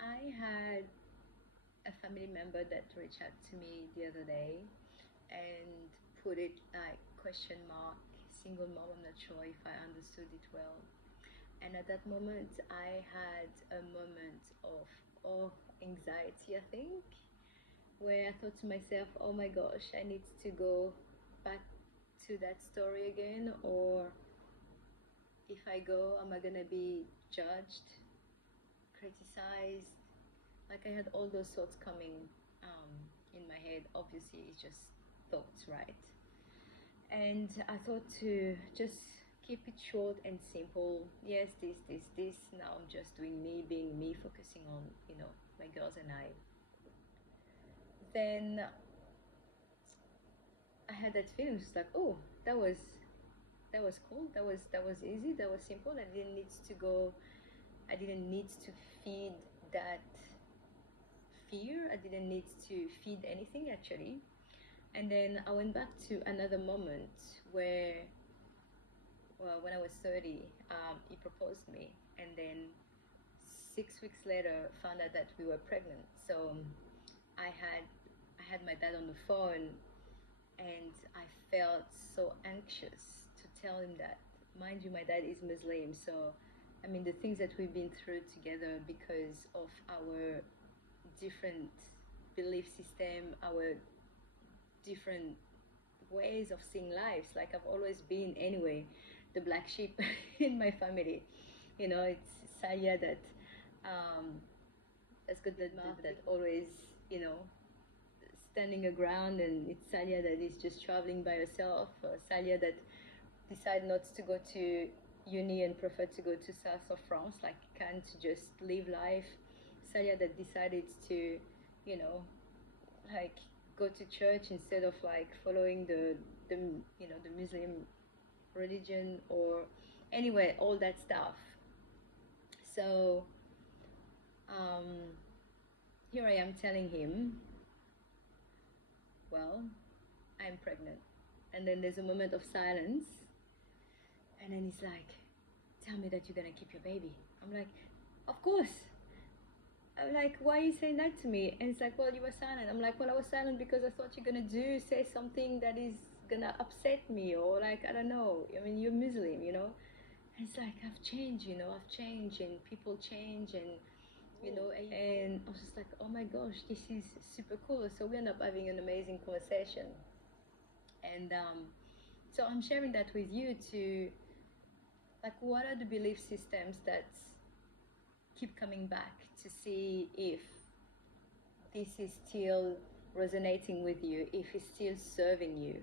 I had a family member that reached out to me the other day and put it like question mark, single mom. I'm not sure if I understood it well. And at that moment, I had a moment of anxiety, I think, where I thought to myself, oh my gosh, I need to go back to that story again, or if I go, am I gonna be judged, criticized? Like I had all those thoughts coming in my head. Obviously, it's just thoughts, right? And I thought to just keep it short and simple. Yes, this. Now I'm just doing me, being me, focusing on, my girls and I. Then I had that feeling, just like, oh, that was cool. That was easy. That was simple. I didn't need to go. I didn't need to feed that fear. I didn't need to feed anything actually. And then I went back to another moment where, well, when I was 30, he proposed me, and then 6 weeks later, found out that we were pregnant. So I had I had my dad on the phone, and I felt so anxious to tell him that. Mind you, my dad is Muslim, so I mean the things that we've been through together because of our different belief system, our different ways of seeing lives. Like I've always been, anyway, the black sheep in my family. It's Salia that has got that mouth that always, you know, standing aground, and it's Salia that is just traveling by herself, or Salia that decide not to go to uni and prefer to go to south of France, like can't just live life. Salia that decided to, you know, like go to church instead of like following the Muslim religion, or anyway, all that stuff. So um, here I am telling him, well, I'm pregnant. And then there's a moment of silence, and then he's like, tell me that you're gonna keep your baby. I'm like, of course. I'm like, why are you saying that to me? And it's like, well, you were silent. I'm like, well, I was silent because I thought you're gonna say something that is gonna upset me, or like, I don't know. I mean, you're Muslim, you know? And it's like, I've changed, I've changed, and people change, and and I was just like, oh my gosh, this is super cool. So we end up having an amazing conversation. And so I'm sharing that with you to, like, what are the belief systems that keep coming back, to see if this is still resonating with you, if it's still serving you,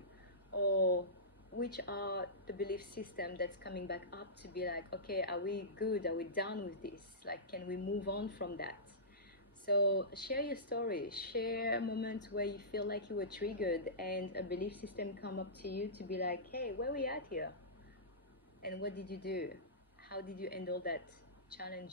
or which are the belief system that's coming back up to be like, okay, are we good? Are we done with this? Like, can we move on from that? So share your story, share moments where you feel like you were triggered and a belief system come up to you to be like, hey, where are we at here? And what did you do? How did you handle that challenge